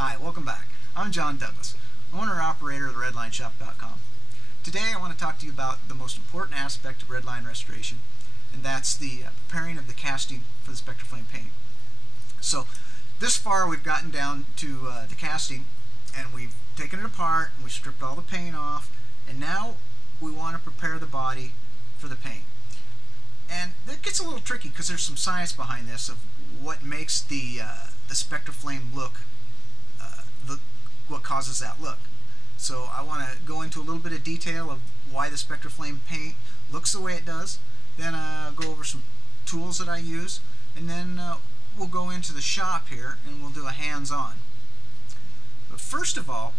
Hi, welcome back. I'm Jon Douglas, owner-operator of the Redlineshop.com. Today I want to talk to you about the most important aspect of redline restoration, and that's the preparing of the casting for the Spectraflame paint. So this far we've gotten down to the casting, and we've taken it apart, and we've stripped all the paint off, and now we want to prepare the body for the paint. And that gets a little tricky because there's some science behind this of what makes the Spectraflame look, what causes that look. So I want to go into a little bit of detail of why the Spectraflame paint looks the way it does. Then go over some tools that I use, and then we'll go into the shop here and we'll do a hands-on. But first of all,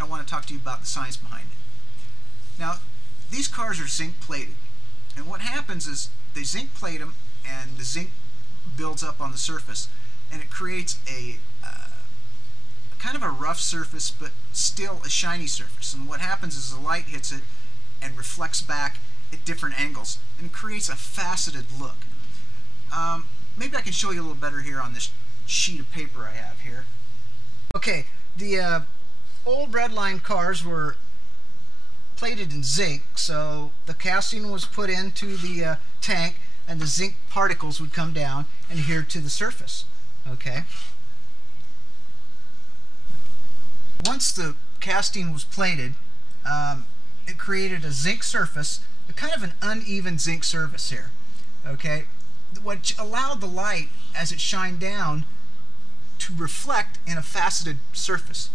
I want to talk to you about the science behind it. Now, these cars are zinc plated, and what happens is they zinc plate them, and the zinc builds up on the surface, and it creates a kind of a rough surface, but still a shiny surface. And what happens is the light hits it and reflects back at different angles and creates a faceted look. Maybe I can show you a little better here on this sheet of paper I have here. Okay, the old Redline cars were plated in zinc, so the casting was put into the tank, and the zinc particles would come down and adhere to the surface. Okay. Once the casting was plated, it created a zinc surface, a kind of an uneven zinc surface here. Okay, which allowed the light, as it shined down, to reflect in a faceted surface.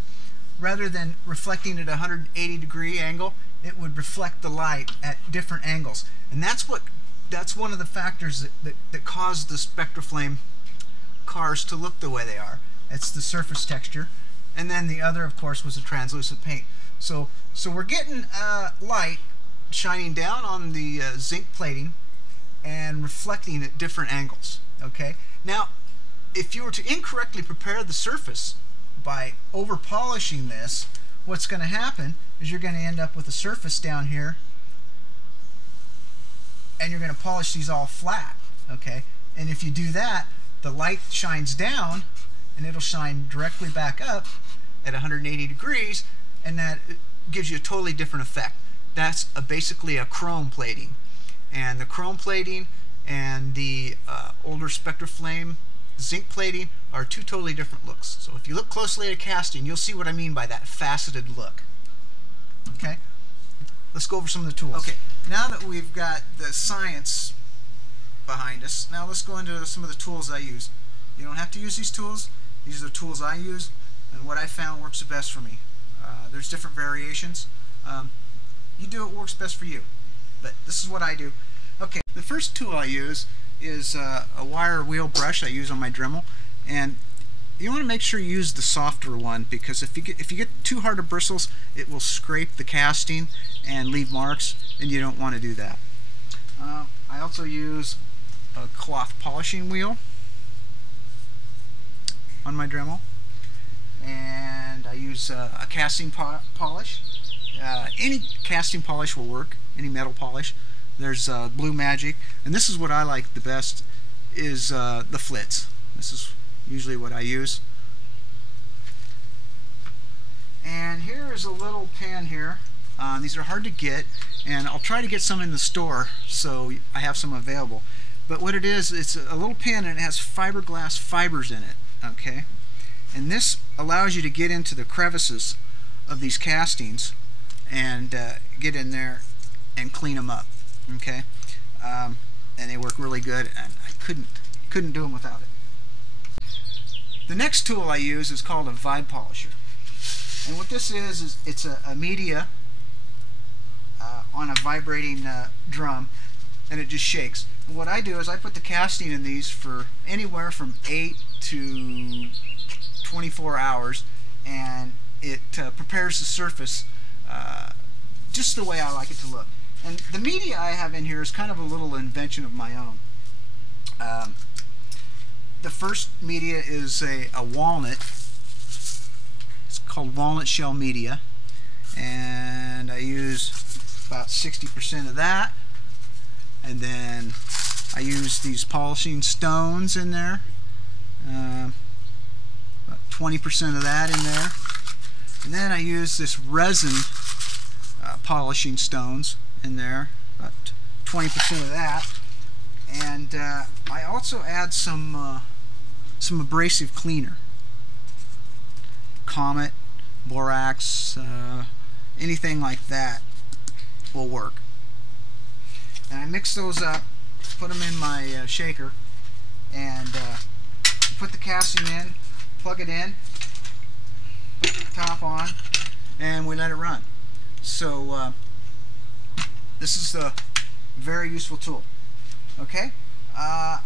Rather than reflecting at a 180-degree angle, it would reflect the light at different angles, and that's one of the factors that caused the Spectraflame cars to look the way they are. It's the surface texture, and then the other, of course, was the translucent paint. So we're getting light shining down on the zinc plating and reflecting at different angles. Okay. Now, if you were to incorrectly prepare the surface by over polishing this, what's going to happen is you're going to end up with a surface down here, and you're going to polish these all flat. Okay. And if you do that, the light shines down, and it'll shine directly back up at 180 degrees, and that gives you a totally different effect. That's basically a chrome plating, and the chrome plating and the older Spectraflame zinc plating are two totally different looks. So if you look closely at a casting, you'll see what I mean by that faceted look. Okay, let's go over some of the tools. Okay, now that we've got the science behind us, now let's go into some of the tools I use. You don't have to use these tools. These are the tools I use, and what I found works the best for me. There's different variations. You do what works best for you, but this is what I do. Okay, the first tool I use is a wire wheel brush I use on my Dremel, and you want to make sure you use the softer one, because if you get too hard of bristles, it will scrape the casting and leave marks, and you don't want to do that. I also use a cloth polishing wheel on my Dremel, and I use a casting polish. Any casting polish will work, any metal polish. There's Blue Magic, and this is what I like the best, is the Flitz. This is usually what I use. And here is a little pen here. These are hard to get, and I'll try to get some in the store so I have some available. But what it is, it's a little pen, and it has fiberglass fibers in it. Okay, and this allows you to get into the crevices of these castings and get in there and clean them up. Okay, and they work really good, and I couldn't do them without it. The next tool I use is called a Vibra polisher, and what this is it's a media on a vibrating drum, and it just shakes. And what I do is I put the casting in these for anywhere from 8 to 24 hours, and it prepares the surface just the way I like it to look. And the media I have in here is kind of a little invention of my own. The first media is a walnut. It's called walnut shell media, and I use about 60% of that. And then I use these polishing stones in there, about 20% of that in there. And then I use this resin polishing stones in there, about 20% of that. And I also add some abrasive cleaner. Comet, borax, anything like that will work. And I mix those up, put them in my shaker, and put the casting in, plug it in, put the top on, and we let it run. So this is a very useful tool. Okay, I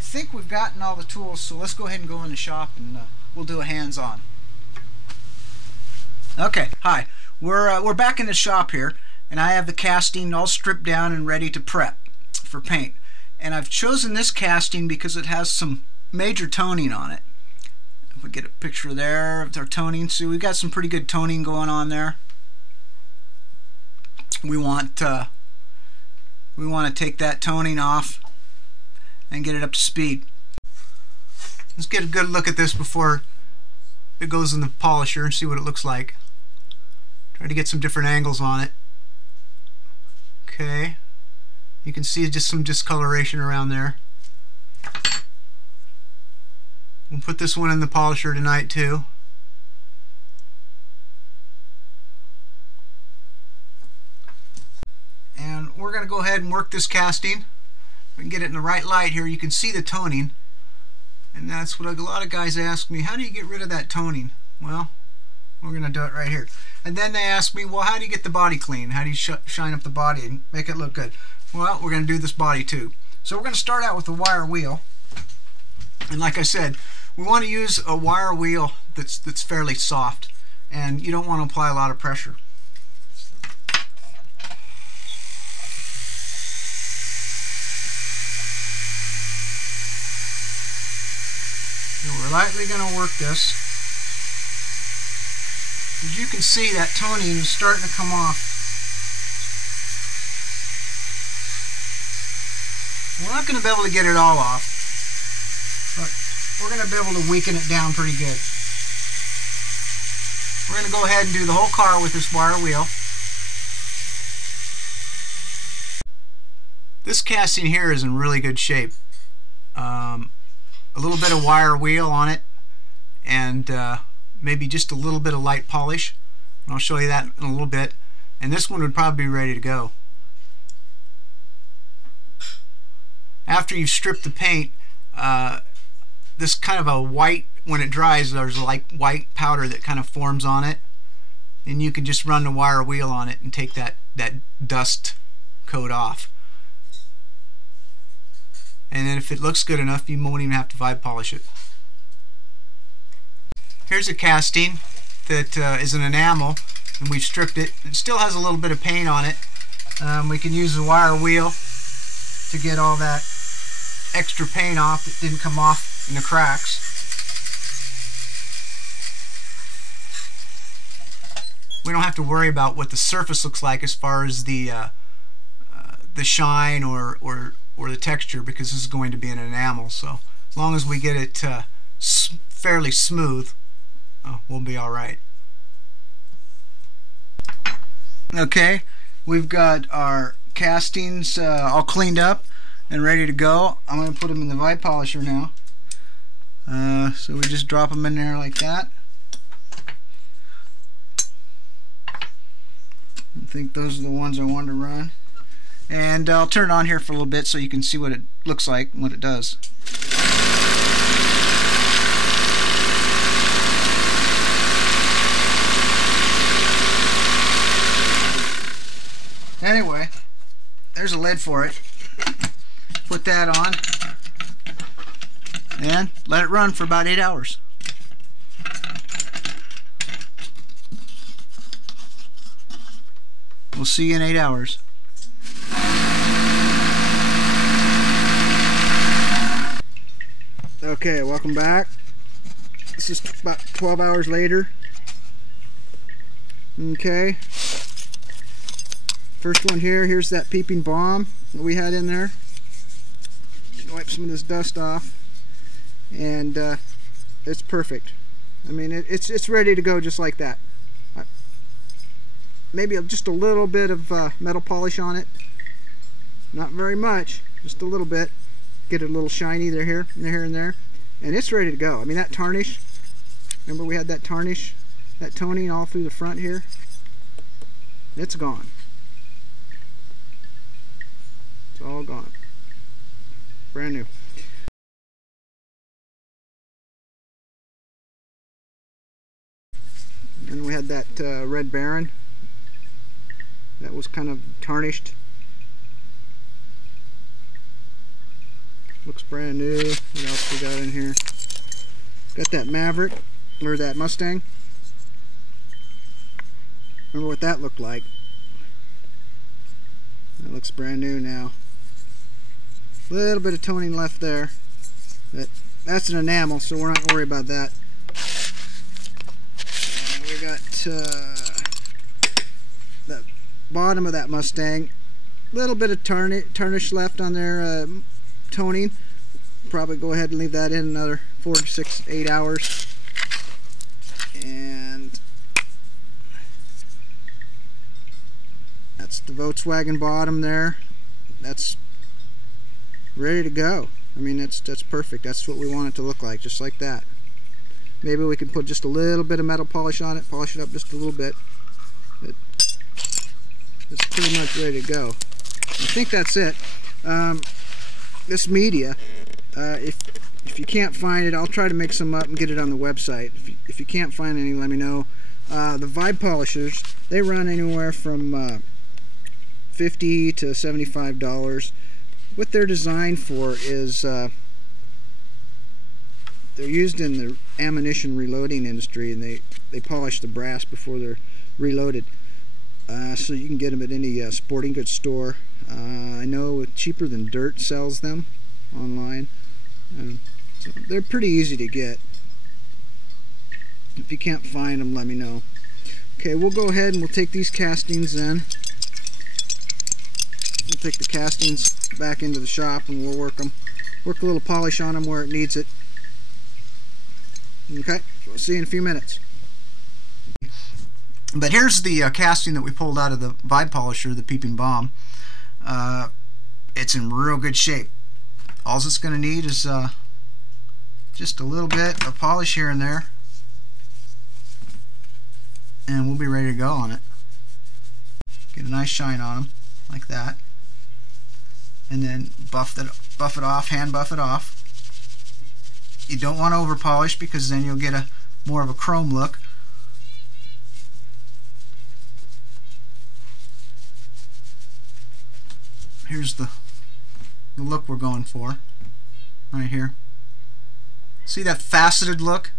think we've gotten all the tools, so let's go ahead and go in the shop and we'll do a hands-on. Okay, hi. We're back in the shop here, and I have the casting all stripped down and ready to prep for paint. And I've chosen this casting because it has some major toning on it. If we get a picture there of our toning, see, we've got some pretty good toning going on there. We want to take that toning off and get it up to speed. Let's get a good look at this before it goes in the polisher and see what it looks like. Try to get some different angles on it. Okay, you can see just some discoloration around there. We'll put this one in the polisher tonight too. And we're going to go ahead and work this casting. We can get it in the right light here. You can see the toning, and that's what a lot of guys ask me, how do you get rid of that toning? Well, we're going to do it right here. And then they ask me, well, how do you get the body clean? How do you shine up the body and make it look good? Well, we're going to do this body too. So we're going to start out with a wire wheel. And like I said, we want to use a wire wheel that's fairly soft, and you don't want to apply a lot of pressure. So we're lightly going to work this. As you can see, that toning is starting to come off. We're not going to be able to get it all off, but we're going to be able to weaken it down pretty good. We're going to go ahead and do the whole car with this wire wheel. This casting here is in really good shape. A little bit of wire wheel on it, and maybe just a little bit of light polish. And I'll show you that in a little bit. And this one would probably be ready to go. After you've stripped the paint, this kind of a white, when it dries, there's like white powder that kind of forms on it. And you can just run the wire wheel on it and take that dust coat off. And then if it looks good enough, you won't even have to vibe polish it. Here's a casting that is an enamel, and we've stripped it. It still has a little bit of paint on it. We can use the wire wheel to get all that extra paint off that didn't come off in the cracks. We don't have to worry about what the surface looks like as far as the shine or the texture, because this is going to be an enamel. So as long as we get it fairly smooth, we'll be all right. Okay, we've got our castings all cleaned up and ready to go. I'm going to put them in the vibe polisher now. So we just drop them in there like that. I think those are the ones I wanted to run. And I'll turn it on here for a little bit so you can see what it looks like and what it does. Anyway, there's a lid for it. Put that on and let it run for about 8 hours. We'll see you in 8 hours. Okay, welcome back. This is about 12 hours later. Okay. First one here, here's that peeping bomb that we had in there. Wipe some of this dust off, and it's perfect. I mean, it's ready to go just like that. Maybe just a little bit of metal polish on it. Not very much, just a little bit. Get it a little shiny there, here and there. And it's ready to go. I mean, that tarnish, remember we had that tarnish, that toning all through the front here? It's gone. It's all gone. Brand new. And we had that Red Baron that was kind of tarnished. Looks brand new. What else we got in here? Got that Maverick, or that Mustang. Remember what that looked like? That looks brand new now. A little bit of toning left there, but that's an enamel, so we're not going to worry about that. And we got the bottom of that Mustang. A little bit of tarnish left on their toning. Probably go ahead and leave that in another 4 to 6, 8 hours. And that's the Volkswagen bottom there. That's ready to go. I mean, that's perfect. That's what we want it to look like, just like that. Maybe we can put just a little bit of metal polish on it, polish it up just a little bit. But it's pretty much ready to go. I think that's it. This media, if you can't find it, I'll try to make some up and get it on the website. If you can't find any, let me know. The Vibe polishers, they run anywhere from $50 to $75. What they're designed for is they're used in the ammunition reloading industry, and they polish the brass before they're reloaded. So you can get them at any sporting goods store. I know Cheaper Than Dirt sells them online. So they're pretty easy to get. If you can't find them, let me know. Okay, we'll go ahead and we'll take these castings in. We'll take the castings back into the shop and we'll work them. Work a little polish on them where it needs it. Okay, so we'll see you in a few minutes. But here's the casting that we pulled out of the Vibe polisher, the Peeping Bomb. It's in real good shape. All it's going to need is just a little bit of polish here and there, and we'll be ready to go on it. Get a nice shine on them, like that, and then buff it off, hand buff it off. You don't want to over polish because then you'll get more of a chrome look. Here's the look we're going for right here. See that faceted look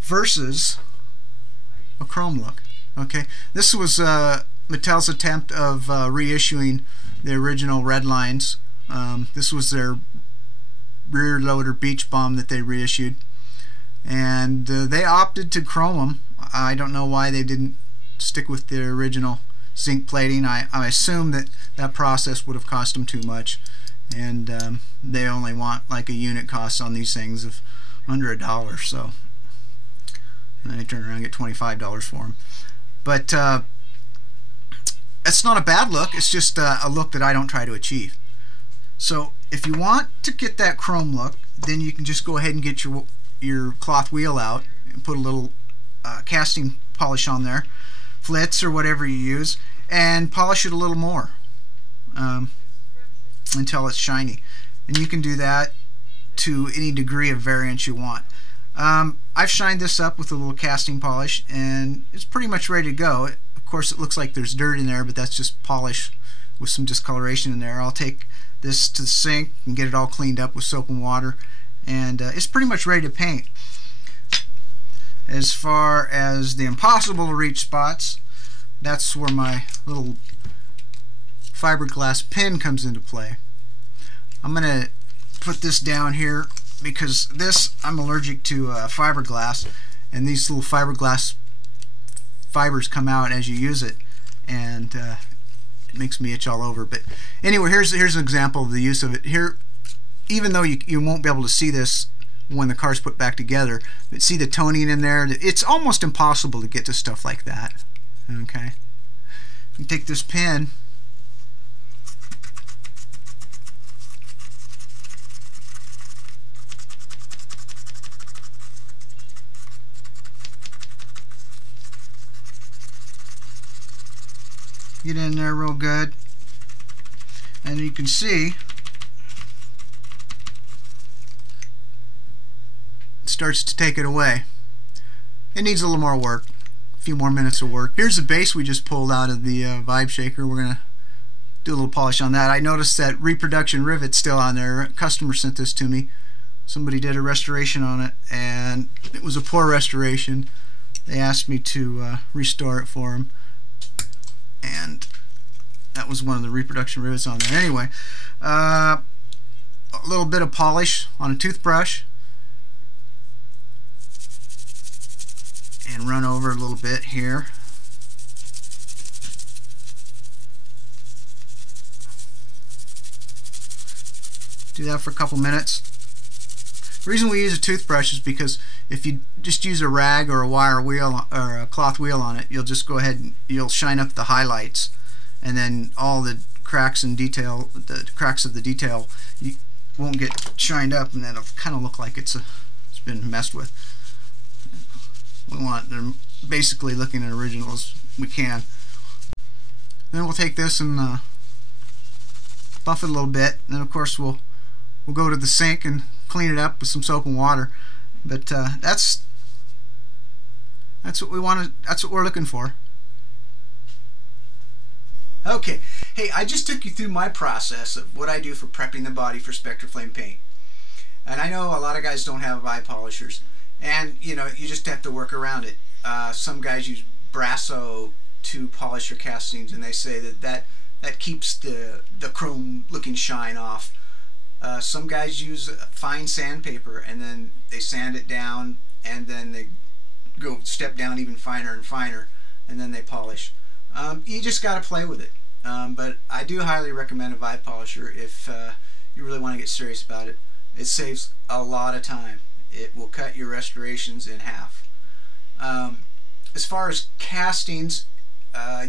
versus a chrome look. Okay, this was Mattel's attempt of reissuing the original Redlines. This was their rear loader beach bomb that they reissued, and they opted to chrome them. I don't know why they didn't stick with the original zinc plating. I assume that process would have cost them too much, and they only want like a unit cost on these things of under $1, so and then they turn around and get $25 for them. But it's not a bad look, it's just a look that I don't try to achieve. So if you want to get that chrome look, then you can just go ahead and get your cloth wheel out and put a little casting polish on there, flitz or whatever you use, and polish it a little more until it's shiny. And you can do that to any degree of variance you want. I've shined this up with a little casting polish and it's pretty much ready to go. Of course it looks like there's dirt in there, but that's just polish with some discoloration in there. I'll take this to the sink and get it all cleaned up with soap and water, and it's pretty much ready to paint. As far as the impossible to reach spots, that's where my little fiberglass pen comes into play. I'm going to put this down here because I'm allergic to fiberglass, and these little fiberglass fibers come out as you use it, and it makes me itch all over. But anyway, here's an example of the use of it. Here, even though you won't be able to see this when the car's put back together. But see the toning in there? It's almost impossible to get to stuff like that. Okay. You take this pin, get in there real good, and you can see it starts to take it away. It needs a little more work, a few more minutes of work. Here's the base we just pulled out of the Vibe shaker. We're going to do a little polish on that. I noticed that reproduction rivet's still on there. A customer sent this to me. Somebody did a restoration on it, and it was a poor restoration. They asked me to restore it for them, and that was one of the reproduction rivets on there. Anyway, a little bit of polish on a toothbrush, and run over a little bit here. Do that for a couple minutes. The reason we use a toothbrush is because if you just use a rag or a wire wheel or a cloth wheel on it, you'll just go ahead and you'll shine up the highlights, and then all the cracks and detail, the cracks of the detail, you won't get shined up, and then it'll kind of look like it's been messed with. We want them basically looking at original as we can. Then we'll take this and buff it a little bit, and then of course we'll go to the sink and clean it up with some soap and water. But that's what we want to. That's what we're looking for. Okay, hey, I just took you through my process of what I do for prepping the body for Spectraflame paint. And I know a lot of guys don't have eye polishers, and you know, you just have to work around it. Some guys use Brasso to polish your castings, and they say that keeps the chrome looking shine off. Some guys use fine sandpaper, and then they sand it down, and then they go step down even finer and finer, and then they polish. You just got to play with it. But I do highly recommend a Vibe polisher if you really want to get serious about it. It saves a lot of time. It will cut your restorations in half. As far as castings,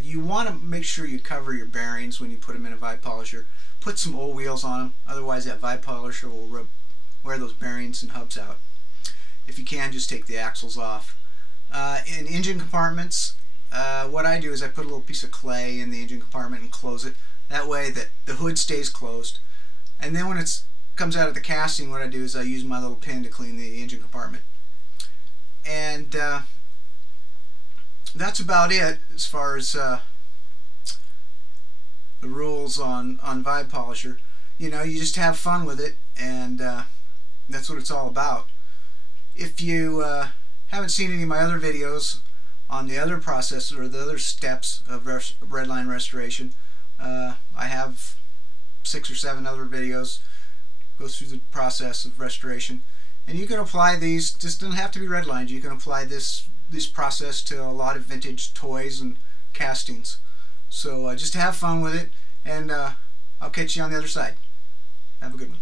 you want to make sure you cover your bearings when you put them in a Vibe polisher. Put some old wheels on them, otherwise that Vibe polisher will wear those bearings and hubs out. If you can, just take the axles off. In engine compartments, what I do is I put a little piece of clay in the engine compartment and close it. That way that the hood stays closed. And then when it comes out of the casting, what I do is I use my little pin to clean the engine compartment. And that's about it as far as the rules on Vibe polisher. You know, you just have fun with it, and that's what it's all about. If you haven't seen any of my other videos on the other process or the other steps of redline restoration, I have 6 or 7 other videos go through the process of restoration, and you can apply these. Just doesn't have to be redlined. You can apply this process to a lot of vintage toys and castings. So just have fun with it, and I'll catch you on the other side. Have a good one.